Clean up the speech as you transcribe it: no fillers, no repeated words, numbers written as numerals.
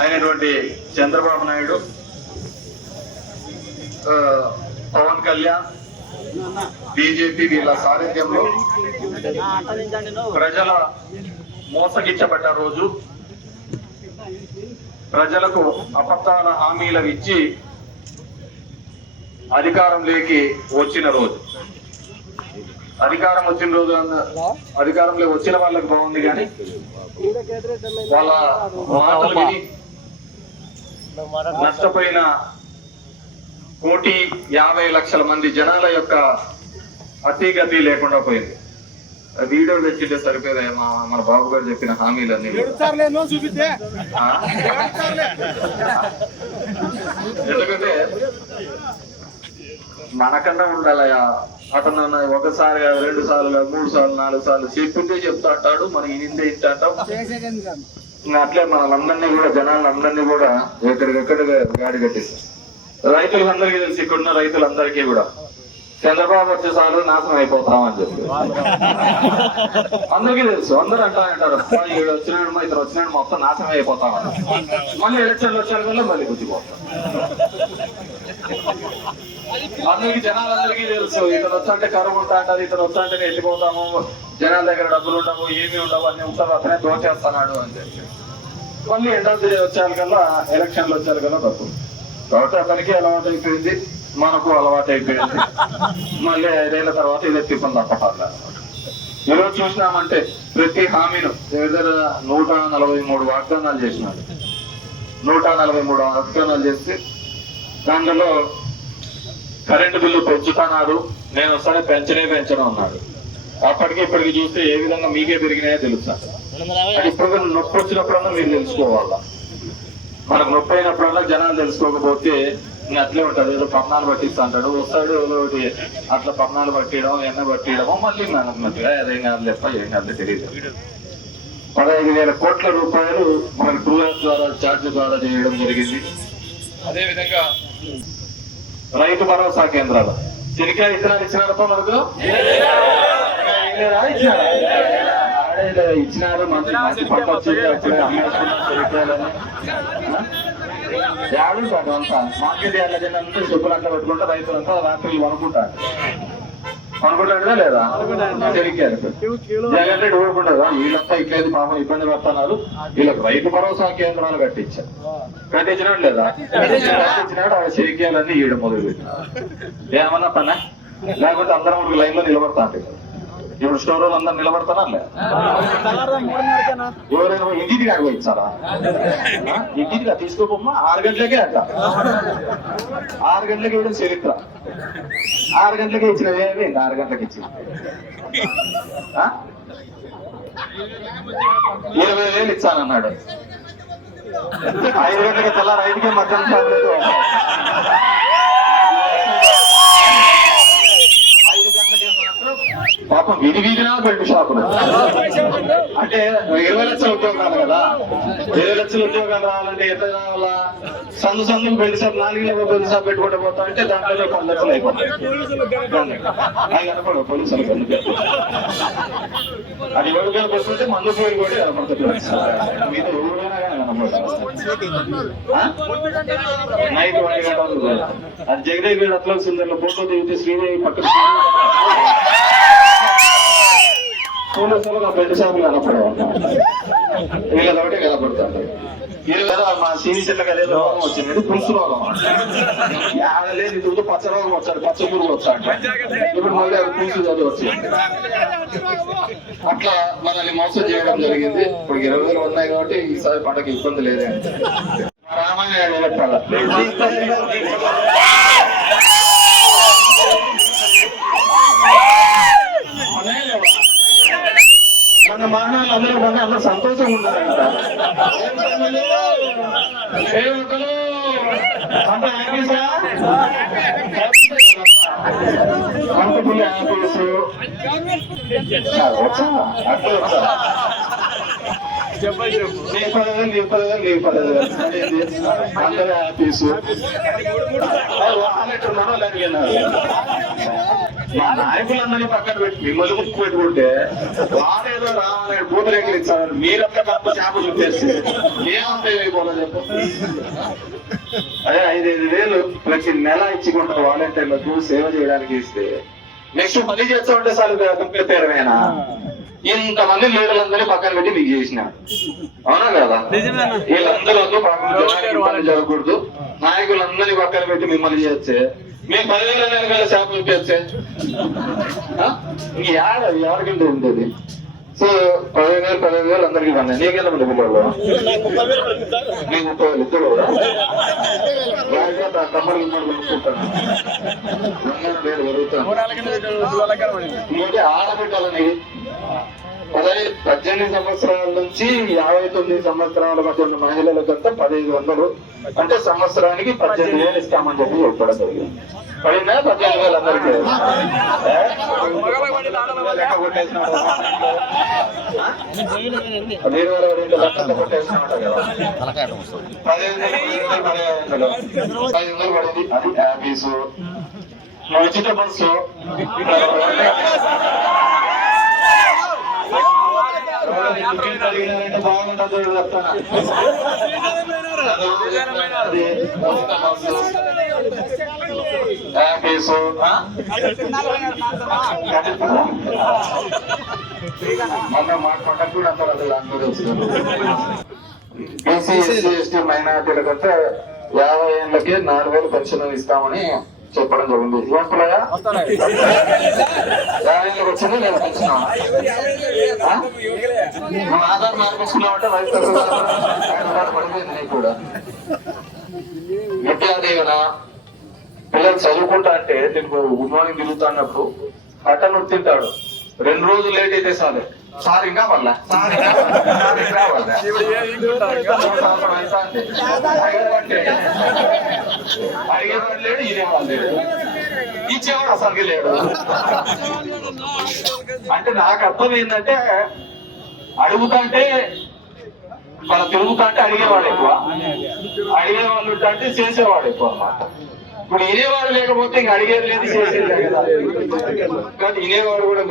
అయినటువంటి చంద్రబాబు నాయుడు, పవన్ కళ్యాణ్, బీజేపీ వీళ్ళ సారథ్యంలో ప్రజల మోసగించబడ్డ రోజు, ప్రజలకు అబద్ధాల హామీలు ఇచ్చి అధికారంలోకి వచ్చిన రోజు. అధికారంలో వచ్చిన వాళ్ళకి బాగుంది, కానీ వాళ్ళ మాటలు విని నష్టపోయిన 1,50,00,000 మంది జనాల యొక్క అతిగతి లేకుండా పోయింది. వీడియో తెచ్చింటే సరిపోయేదా మన బాబు గారు చెప్పిన హామీలన్నీ. ఎందుకంటే మనకన్నా ఉండాలయా, అతను ఒకసారి 2 సార్లు 3 సార్లు 4 సార్లు చెప్పిందే చెప్తా అంటాడు, మనం ఇనిందే ఇంత అంటాం. అట్లే మనల్ని కూడా జనాలందరినీ కూడా ఎక్కడికెక్కడ గాడి కట్టిస్తాం. రైతులందరికీ తెలిసి, ఇక్కడున్న రైతులందరికీ కూడా చంద్రబాబు వచ్చేసారి నాశనం అయిపోతామని చెప్పి అందరికీ తెలుసు. అందరూ అంటారు వచ్చినాడు ఇతను వచ్చినాడు మొత్తం నాశనం అయిపోతామని. మళ్ళీ ఎలక్షన్లు వచ్చారు వల్ల మళ్ళీ గుర్తిపోతాం. అందరికి జనాలందరికీ తెలుసు, ఇతను వచ్చంటే కరువు ఉంటా అంటారు, ఇతను వచ్చంటే వెళ్ళిపోతాము, జనాల దగ్గర డబ్బులు ఉండవు, ఏమీ ఉండవు, అన్ని ఉంటారు, అతనే దోచేస్తున్నాడు అని చెప్పి మళ్ళీ ఎండాది వచ్చేకల్లా ఎలక్షన్లు వచ్చేకల్లా తప్పు. కాబట్టి అతనికి అలవాటు అయిపోయింది, మనకు అలవాటు అయిపోయింది. మళ్ళీ 5 ఏళ్ల తర్వాత ఇదే టిఫిన్ తప్పట్లే. ఈరోజు చూసినామంటే ప్రతి హామీను 143 వాగ్దానాలు చేసినాడు. 143 వాగ్దానాలు చేస్తే దాంట్లో కరెంటు బిల్లు పెంచుతున్నారు, నేను ఒకసారి పెంచను అన్నాడు. అప్పటికి ఇప్పటికి చూస్తే ఏ విధంగా మీకే పెరిగినాయో తెలుసా. ఇప్పుడు నొప్పి వచ్చినప్పుడన్నా మీరు తెలుసుకోవాలా. మనకు నొప్పి అయినప్పుడల్లా జనాలు తెలుసుకోకపోతే ఇంకా అట్లే ఉంటుంది. ఏదో పర్ణాలు పట్టిస్తా అంటాడు, వస్తాడు ఒకటి అట్లా పర్ణాలు పట్టియడం, ఎన్న పట్టియడమో, మళ్ళీ మనకున్నట్టుగా అదేం కాదు లేప్ప ఏం కాదు తెలియదు. 15,000 కోట్ల రూపాయలు మనకు టూలెస్ ద్వారా ఛార్జ్ ద్వారా చేయడం జరిగింది. అదేవిధంగా రైతు భరోసా కేంద్రాలు శనికాయ ఇత్తనాలు ఇచ్చినారతో మనకు ఇచ్చినారు. మంచి పంట వచ్చేది ఆడుంటాడు అంతా మార్కెట్ యార్డ్ల జనంతా చెప్పులు అట్లా పెట్టుకుంటే రైతులంతా రాత్రి అనుకుంటాడు లేదా శనికాయలు జగన్ ఊరుకుంటారా. వీళ్ళంతా ఇట్లేదు పాపం ఇబ్బంది పడుతున్నారు, వీళ్ళకి రైతు భరోసా కేంద్రాలు కట్టించారు. కట్టించినాడు లేదా కట్టించినాడు. ఆ శనికాయలన్నీ ఈయడం మొదలు పెట్టినారు. ఏమన్నా పని లేకపోతే అందరం ఒక లైన్ లో నిలబడతా అంటే ఇప్పుడు స్టోర్ వాళ్ళు అందరు నిలబడతానా ఎవరైనా ఇంటికి కాకపోయిస్తారా? ఇంటికి తీసుకోపోమ్మా 6 గంటలకే అంట. 6 గంటలకి ఇవ్వడం చరిత్ర. 6 గంటలకే ఇచ్చిన ఏమి 6 గంటలకి ఇచ్చింది 20,000 ఇచ్చానన్నాడు. 5 గంటలకి తెల్లారు 5కే మధ్యాహ్నం సాగలేదు. 5 గంటలకే మాత్రం పాపం వీధినా బెల్ట్ షాపులు. అంటే 20 లక్షల ఉద్యోగాలు కదా, 20 లక్షల ఉద్యోగాలు రావాలంటే ఎట్లా రావాలా? సందుకు బెల్ట్ షాప్ 4 బెల్ట్ షాప్ పెట్టుకుంటూ పోతా అంటే దాంట్లో 10 లక్షలు అయిపోతాయి. అది కనపడవు పోలీసులు. అది 7,000 వస్తుంటే మందు పోయి కూడా కనపడుతుంది. మీతో ఎవరైనా కానీ కనపడతారు. నైట్ 1 గంటలు అది జగదేవ్ వీడు అట్లా సుందర్లో ఫోటో దిగితే శ్రీదేవి పక్కన పోలీసులు బెల్ట్ షాపులు కనపడవు. వీళ్ళ ఒకటే కనపడుతుంది. మా సీనియర్లకు అదే రోగం వచ్చింది, పులుసు రోగం. లేదు ఇప్పుడు పచ్చ రోగం వచ్చాడు, పచ్చ పురుగు వచ్చాడు. ఇప్పుడు మళ్ళీ పులుసు చదువు వచ్చింది. అట్లా మనల్ని మోసం చేయడం జరిగింది. ఇప్పుడు 20,000 ఉన్నాయి కాబట్టి ఈసారి పంటకి ఇబ్బంది లేదే. రామాయణ చెప్పాల మన మానవులు అందరూ సంతోషంగా ఉన్నారంట. అంతపుల్లి ఆఫీసు అట్లా వచ్చా అందరూ ఆఫీసు వాళ్ళెట్టున్నారో లేకపోయినా మా నాయకులందరినీ పక్కన పెట్టి మిమ్మల్ని ముక్కు పెట్టుకుంటే వాడేదో రావాలని పూతరేకలు ఇచ్చారు, మీరంతా కప్ప చేప చూపేస్తే ఏమంటాయి అయిపోవాలి చెప్పు. అదే 5,000 ప్రతి నెల ఇచ్చుకుంటారు వాలంటీర్లకు సేవ చేయడానికి ఇస్తే, నెక్స్ట్ పని చేస్తా ఉంటే సార్ కంపెనీ ఇంతమంది లీడర్లందరినీ పక్కన పెట్టి మీకు చేసినాడు. అవునా కదా? వీళ్ళందరూ జరగకూడదు, నాయకులందరినీ పక్కన పెట్టి మిమ్మల్ని చేస్తే మీకు 10,000 నెలల శాప చూపిస్తే ఎవరికంటే ఉంటుంది. సో 15,000 అందరికీ పన్నాయి. నీకెంత మంది పిల్లలు? నీకు 30,000 ఇద్దరు తమ్ముడు కొనుక్కుంటాను. ఇంకోటి ఆడబిడ్డలని 18 సంవత్సరాల నుంచి 59 సంవత్సరాల మధ్య ఉన్న మహిళలకంతా 1,500 అంటే సంవత్సరానికి 18,000 ఇస్తామని చెప్పి చెప్పడం జరిగింది. పడిందా 18,000 అందరికీ? లెక్క కొట్టేసినాడు 15,000 లెక్క కొట్టేసినాడు కదా. 500 పడింది. అది యాపీసు వెజిటబుల్స్ బాగుంటుంది. మొన్న మాట్లాడటం కూడా అంటారు. అది అందరూ వస్తున్నారు. బీసీ ఎస్సీ ఎస్టీ మైనార్టీలకంటే 50 ఏళ్ళకి 4,000 పెన్షన్ ఇస్తామని చెప్పడం జరిగింది. ఏమంటున్నాయా? 50 ఏళ్ళకి వచ్చింది నేను పెన్షన్ ఆధార్ మార్పించుకున్నామంటే రైతు పడిపోయింది. నీకు కూడా విద్యాదీవన పిల్లలు చదువుకుంటా అంటే నీకు గుడ్ మార్నింగ్ తిరుగుతా అన్నప్పుడు కట్టను తింటాడు. 2 రోజులు లేట్ అయితే చాలు, సార్ ఇంకా వల్ల అడిగేవాడు లేడు, ఇదేవాడు లేడు, ఇచ్చేవాడు అసలుకి లేడు. అంటే నాకు అర్థం ఏంటంటే అడుగుతాంటే మన తిరుగుతా అంటే అడిగేవాడు ఎక్కువ, అడిగేవాళ్ళు అంటే చేసేవాడు ఎక్కువ అన్నమాట. ఇప్పుడు ఇనేవాడు లేకపోతే ఇంక అడిగేది లేదు, చేసేది లేదు కదా. కానీ ఇనేవాడు కూడా